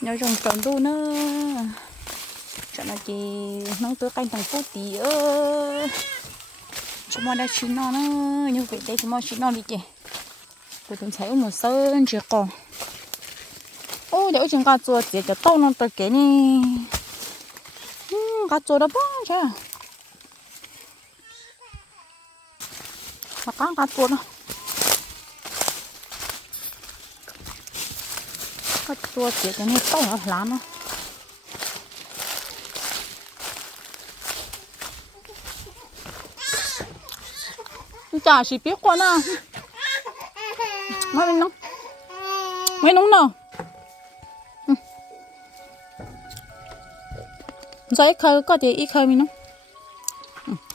nhớ trồng trồng đu nữa. Cho là chị nông tưới canh thằng phố tí ơ. Chúng mò đã chín non nữa nhưng về đây chúng mò chín non đi chị tôi tính thấy một sơn chưa còn. Ôi để chúng ta chua chỉ cho tao nó tới cái này cá chua đó bao chứ. Mà cá cá chua nó cá chua cái này chả chỉ biết nào ít khơi có thể ít khơi mình nóng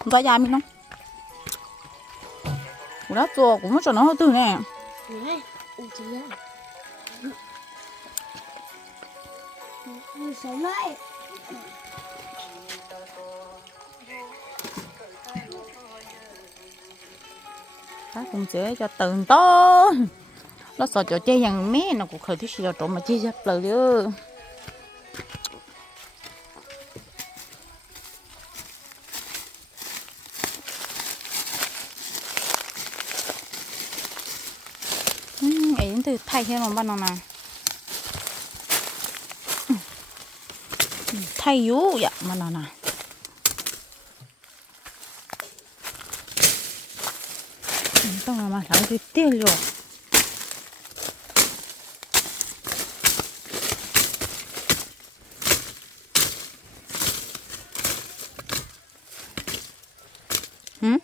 rồi già mình nóng của chùa cũng cho nó từ nè này ủa chị ơi sống lại cái cũng dễ cho từng to nó sợ cho chơi rằng mẹ nó cũng khởi thứ gì trộm mà chơi chấp lời chứ. Ừ, Ấy từ thay thế mà bắt nào nào. Ừ, thay yếu dạ mà nó nào tao mà thằng cái tiêu rồi Ừ?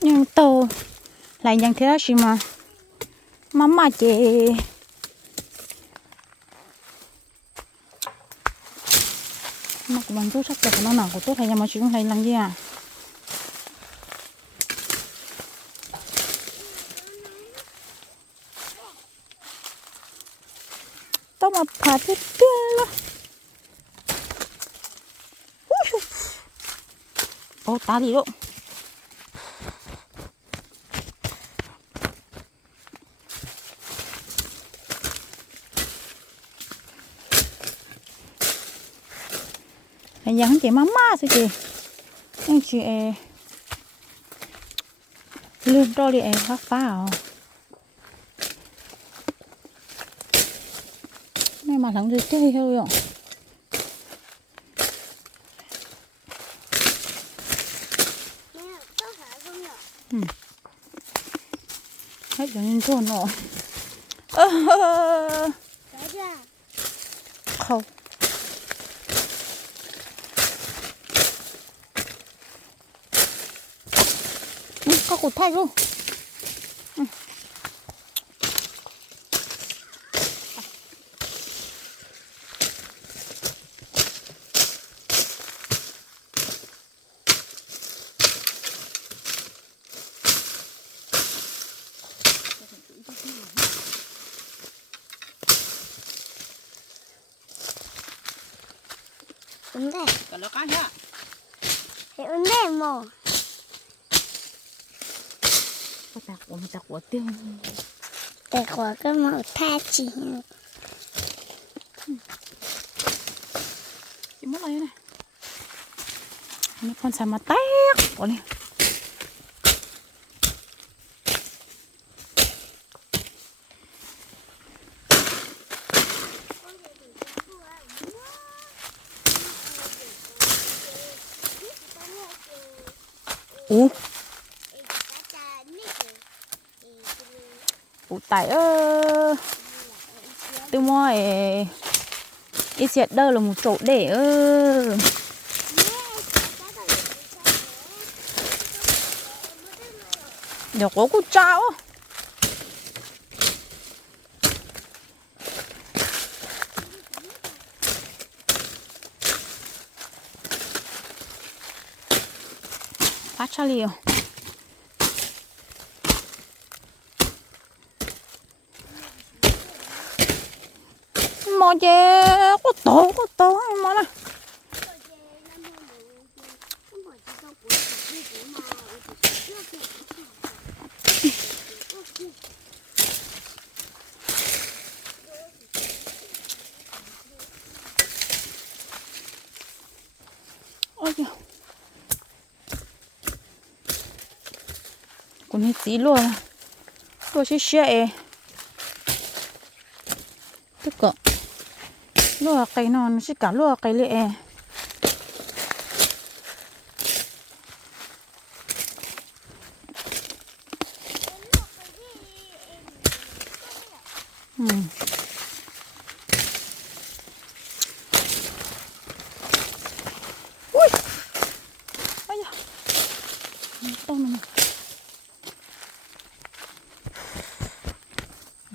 nhưng tàu lại nhận thế gì mà mama chị. Mặc quần bằng chút sắc đẹp, nó nào của tốt hay mà chứ không hay làm gì à? Tao mà phá thế kia. Lo ô, tá đi đâu Mày dẫn chị mama sao chị. Anh chị e lươn đôi đi e phát phá à. Mày mà thằng gì chơi thôi rồi Mẹ, có phải không nhở? hết rồi nên thua nọ ơ Đó ra không ừ, có cụt thay luôn. Ừ. Đúng đấy Còn nó cá nhá. Thế đúng đấy mồ có tạc của tạc của tiêu Để của cái màu tha chỉ chị mất lấy này nó con sao mà tét của này tại, ơ, tôi mỏi ít xét đơ là một chỗ để, ơ. Để có cụ cháo Phát ra liều mò chè, có tổ có tổ mò nè ôi kìa cũng như tí luôn. Tôi sẽ xe tức cỡ lúa cây nó nó sẽ cả lúa cây lệ ừ. ui ôi da to này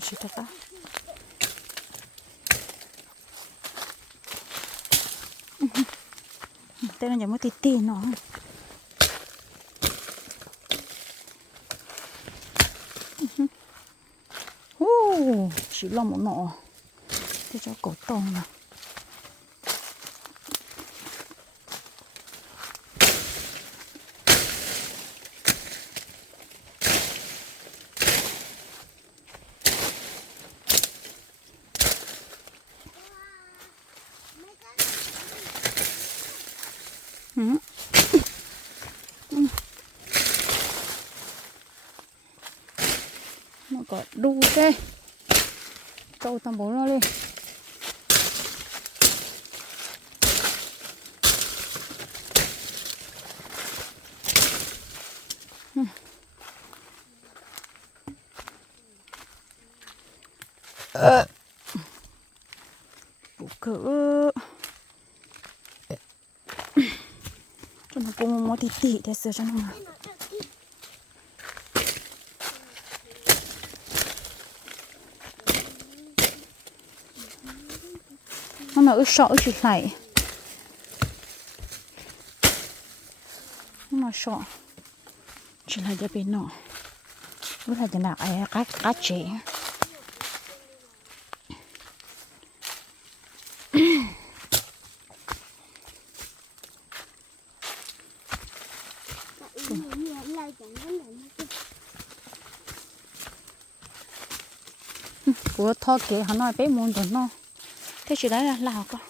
Shit, ta tên là giống một tí Hú, chỉ là nọ. Cổ nè. Ừ. mà có đu thế câu tầm bốn nó đi Ừ. Ờ. Bố cỡ cho nó cũng một tí tí để sửa cho nó mà nó nó ướt sợ ướt chịu lại nó sợ chỉ là cho bên nó lúc là cho nào ấy cá cá chế của thọ kế hắn nói bé muốn được nó thế chỉ đấy là lào con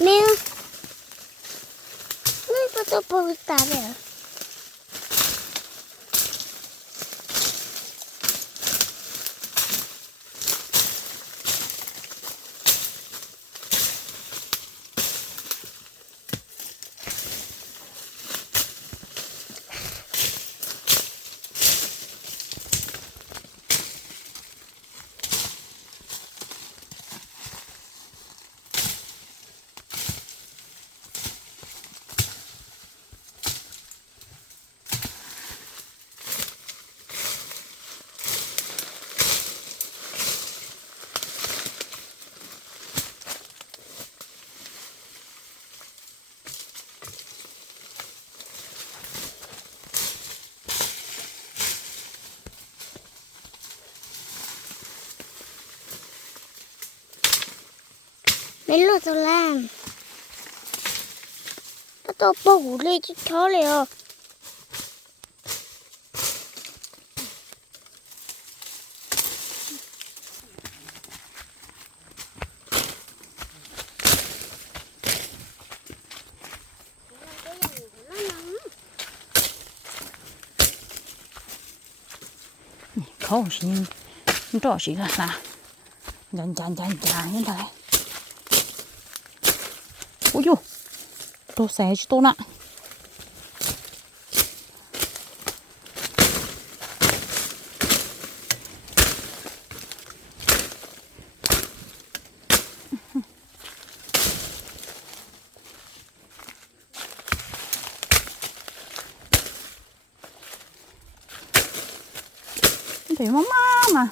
Mira. No hay foto por estar, ¿eh? mấy lô tao làm tao tao bổ lên chứ thó liền không chỉ nhưng trò chỉ là là dàn dàn dàn dàn như thế ôi dồi đồ xé chứ tô nặng thì má má mà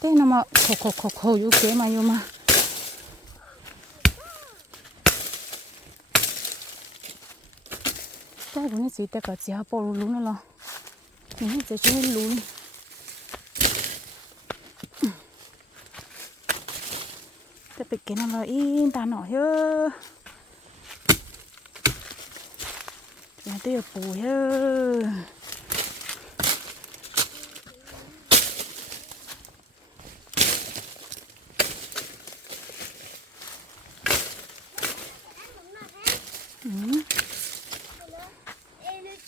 thế nó mà khổ khổ khổ yếu kế mà yêu mà cái của nó chỉ ta cả chỉ hấp bò luôn nó lo mình chỉ chơi luôn đi ta bị cái nó lo in ta nọ hơ là tiêu bù hơ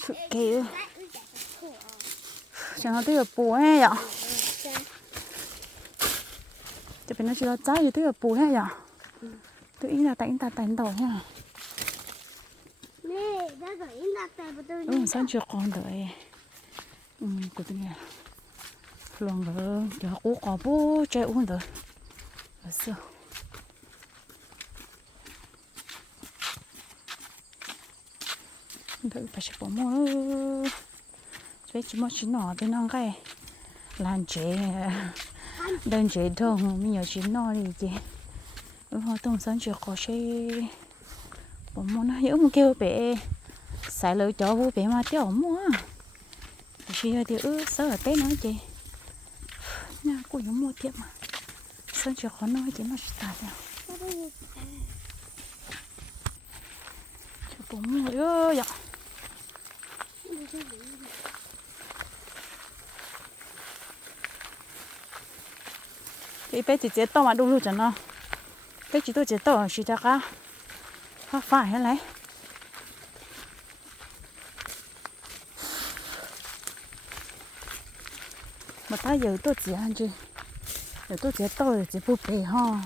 sự kêu chẳng hạn tôi ở bố hay bên nó chỉ là trái thì tôi ở bố hay vậy tôi ý là ta tánh đầu ha ừ sáng chưa còn đợi ừ của tôi nghe. Luôn rồi cho cố có bố chơi sao đợi phải chụp mua. Chơi chỉ mua chỉ nọ thì nó cái làm chế đơn chế thông mình nhớ chỉ nọ đi chứ, ừ họ tung sáng chưa có chơi bộ mua nó nhớ một kêu bé xài lời cho vô bé mà tiêu mua. Chị ơi thì ư sợ ở tết nói chị. Nhà cô nhớ mua tiệm mà. Sẵn chưa khó nói chị nó chỉ tạt nào chị mua ơi ạ cái bé chỉ chế to mà đủ luôn chẳng nó. Cái chỉ tôi chế to chị ta cả nó phải hay lấy mà ta giờ tôi chỉ ăn chứ. Giờ tôi chỉ tôi chỉ bút bề ha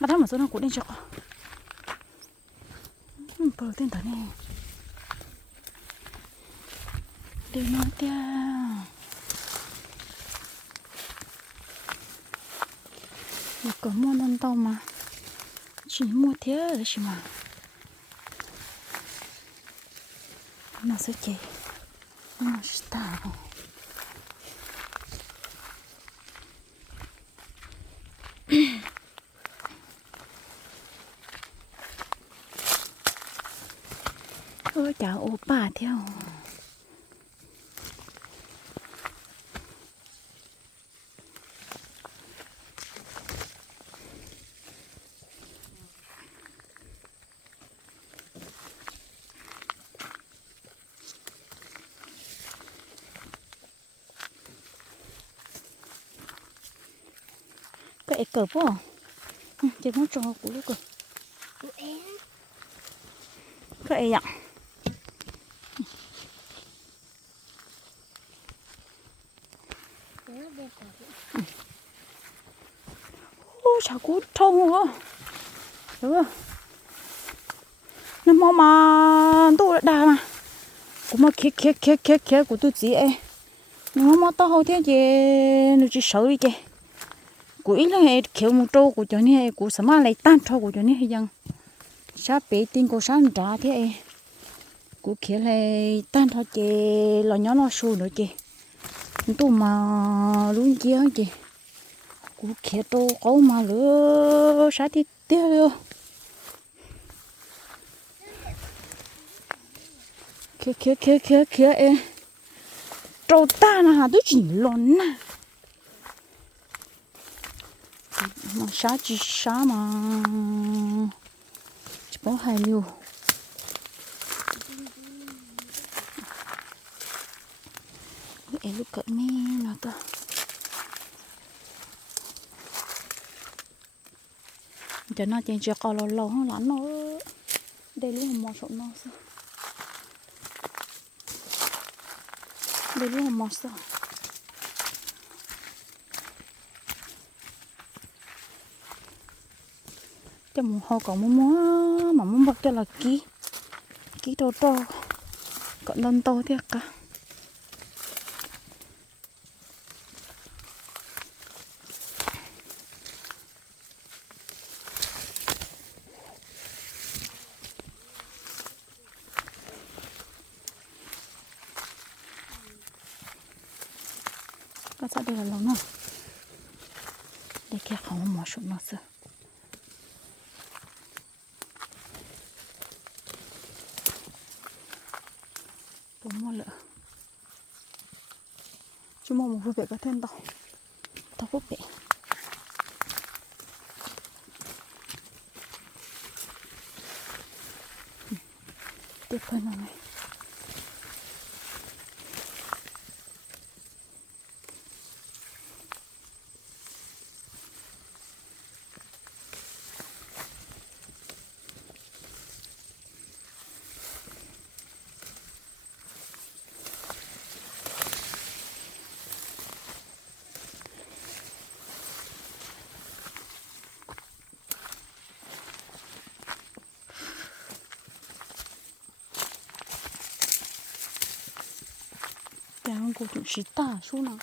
mà ta mà số nó cũng đi cho ừ bờ tên tao nè đi nói tia một có mua non tàu mà chỉ mua thế rồi mà nó sẽ chạy nó sẽ tạo ôi theo. Cái cờ po chỉ muốn cho Của em cái ạ Nó đẹp quá ô chả cú trông nó mò mà tôi đã mà cũng mà kia kia kia kia kia của tôi chị ấy nó mò to hậu thế gì nó chỉ sợ đi kì của ít là hệ kiểu một trâu của cho nên của sao mà lại tan trâu của cho nên hay rằng sao bị tin của sáng trả thế ấy của kia lại tan trâu chị lo nhỏ lo sù nữa chị tôi mà luôn kia chị cú kia tô có mà lỡ sao thì tiêu kia kia kia kia kia ê trâu ta là tôi chỉ lon nè mà xá chỉ xá mà chỉ bỏ hai liều em lúc cỡ mi nào ta cho nó trên cho con lâu không lắm nó. Đây luôn một số nó sao? Đây luôn một số. Cho một hồ còn muốn múa mà muốn bật cho là ký. Ký to to. Còn lên to thiệt à cả có sao đây là lâu nữa để kia không mỏ sụn nó sợ tôi mua lỡ chú mua một vui vẻ có thêm tao tao vui vẻ tiếp hơn nào này Cái con cô cũng tả xuống nào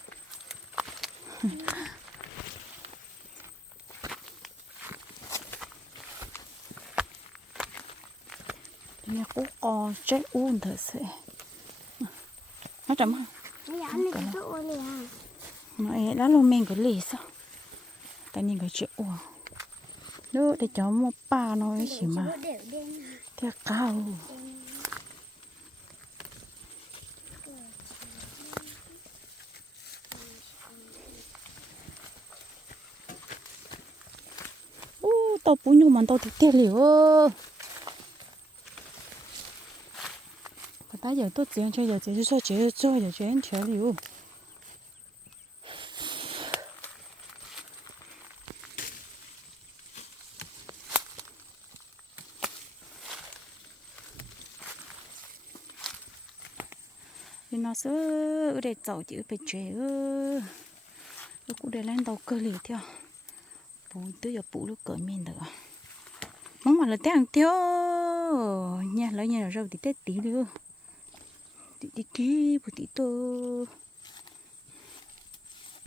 Nhà cô có chết uống thật sự Nó chấm hả? Bây giờ này à. Nó đã luôn mình cái lì sao Tại nhìn cái chuyện uống Nữa để cháu một bà nó chỉ mà đều. Theo cao Ô, tao bún nhưng mà tao thực tiết liều ơ Cái ta giờ tốt tiền cho, giờ chỉ cho chỉ cho giờ chơi chơi liều thì nó sẽ để đây chữ phải chế ơ cũng để lên đầu cơ lì theo bù tôi giờ bù lúc cỡ miền được à? mong mà là tiếng thiếu nha, lấy nhà rồi thì tết tí nữa. Tí tí tí bù tí tô.